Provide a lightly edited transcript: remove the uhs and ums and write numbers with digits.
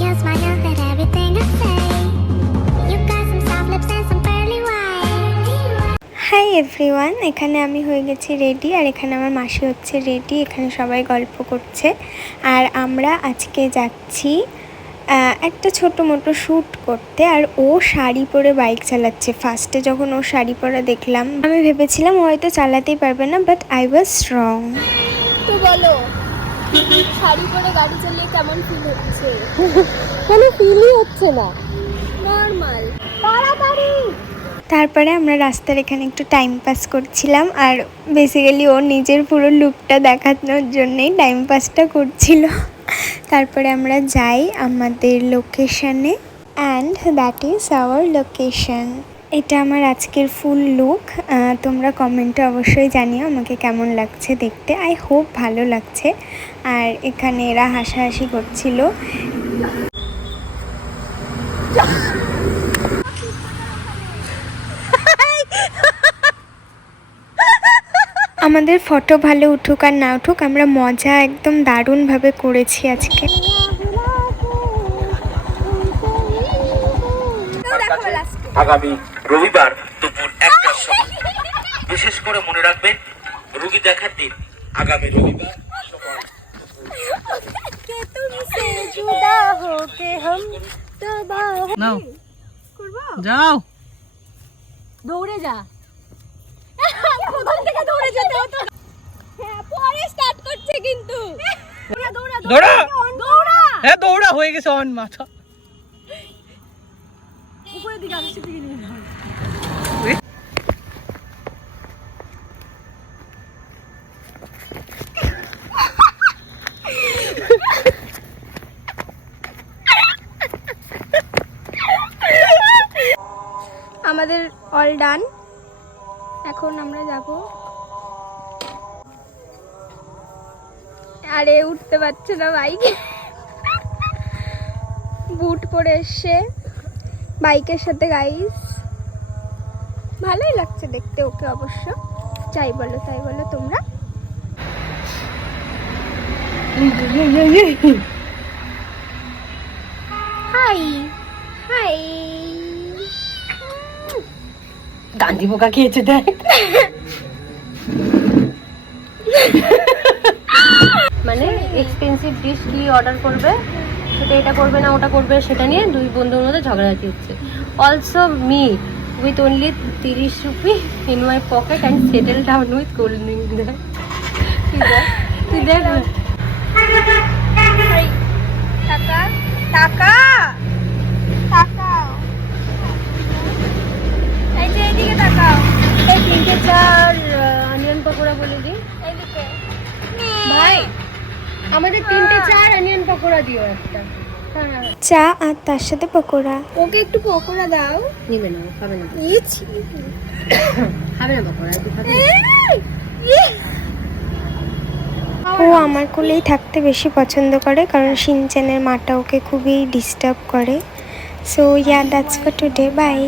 you'll smile at everything I say. You got some soft lips and some pearly white. Hi everyone, এখানে আমি হয়ে গেছি ready, আর এখানে আমার মাসি হচ্ছে রেডি। এখানে সবাই গল্প করছে, আর আমরা আজকে যাচ্ছি একটা ছোটো মোটো শ্যুট করতে। আর ও শাড়ি পরে বাইক চালাচ্ছে। ফার্স্টে যখন ও শাড়ি পরা দেখলাম, আমি ভেবেছিলাম ও হয়তো চালাতেই পারবে না, বাট আই ওয়াজ রং। তো বলো, শাড়ি পরে গাড়ি চালিয়ে কেমন ফিল হচ্ছে? কোনো ফিলই হচ্ছে না, নর্মাল। তাড়াতাড়ি। তারপরে আমরা রাস্তার এখানে একটু টাইম পাস করছিলাম, আর বেসিক্যালি ও নিজের পুরো লুকটা দেখানোর জন্যেই টাইম পাসটা করছিল। তারপরে আমরা যাই আমাদের লোকেশানে, and that is our location. এটা আমার আজকের ফুল লুক। তোমরা কমেন্টে অবশ্যই জানিও আমাকে কেমন লাগছে দেখতে। আই হোপ ভালো লাগছে। আর এখানে এরা হাসাহাসি করছিল। আমাদের ফটো ভালো উঠুক আর না উঠুক, আমরা মজা একদম দারুণভাবে করেছি আজকে। আগামী রবিবার দুপুর 1টার সময় বিশেষ করে মনে রাখবেন, রোগী দেখার দিন আগামী রবিবার যাও, দৌড়ে যা। কোথা থেকে দৌড়ে যেতে হতো? হ্যাঁ, পরে স্টার্ট করছে কিন্তু। দৌড়া দৌড়া দৌড়া, হ্যাঁ দৌড়া হয়ে গেছে অন মাথা। উপরের দিকে আকাশের দিকে নিয়ে যাও। আমাদের অল ডান। এখন আমরা যাব। আরে উঠতে পারছে না বাইকে, বুট পরে এসছে বাইকের সাথে। গাইস ভালোই লাগছে দেখতে ওকে, অবশ্য। যাই বলো তাই বলো তোমরা। High high. গান্ধী পোকা খেয়েছে দেখ। মানে এক্সপেন্সিভ ডিশ কি অর্ডার করবে, সেটা এটা করবে না ওটা করবে, সেটা নিয়ে দুই বন্ধুর মধ্যে ঝগড়াঝাটি হচ্ছে। Also me with only 30 rupee in my pocket and settle down with cold drink. তুই দেখ টাকা টাকা টাকা, এই যে এইদিকে তাকাও। এই 3-4 অনিয়ন পকোড়া বলে দিই। এইদিকে ভাই, আমাদের 3-4 অনিয়ন পকোড়া দিও একটা। চা আর তার সাথে পকোড়া। ওকে একটু পকোড়া দাও। নিবে না, খাবে না। ইছি খাবে না পকোড়া, তুই খাবে না। ও আমার কোলেই থাকতে বেশি পছন্দ করে, কারণ শিনচ্যানের মাটা ওকে খুবই ডিস্টার্ব করে। So yeah, that's for today, by.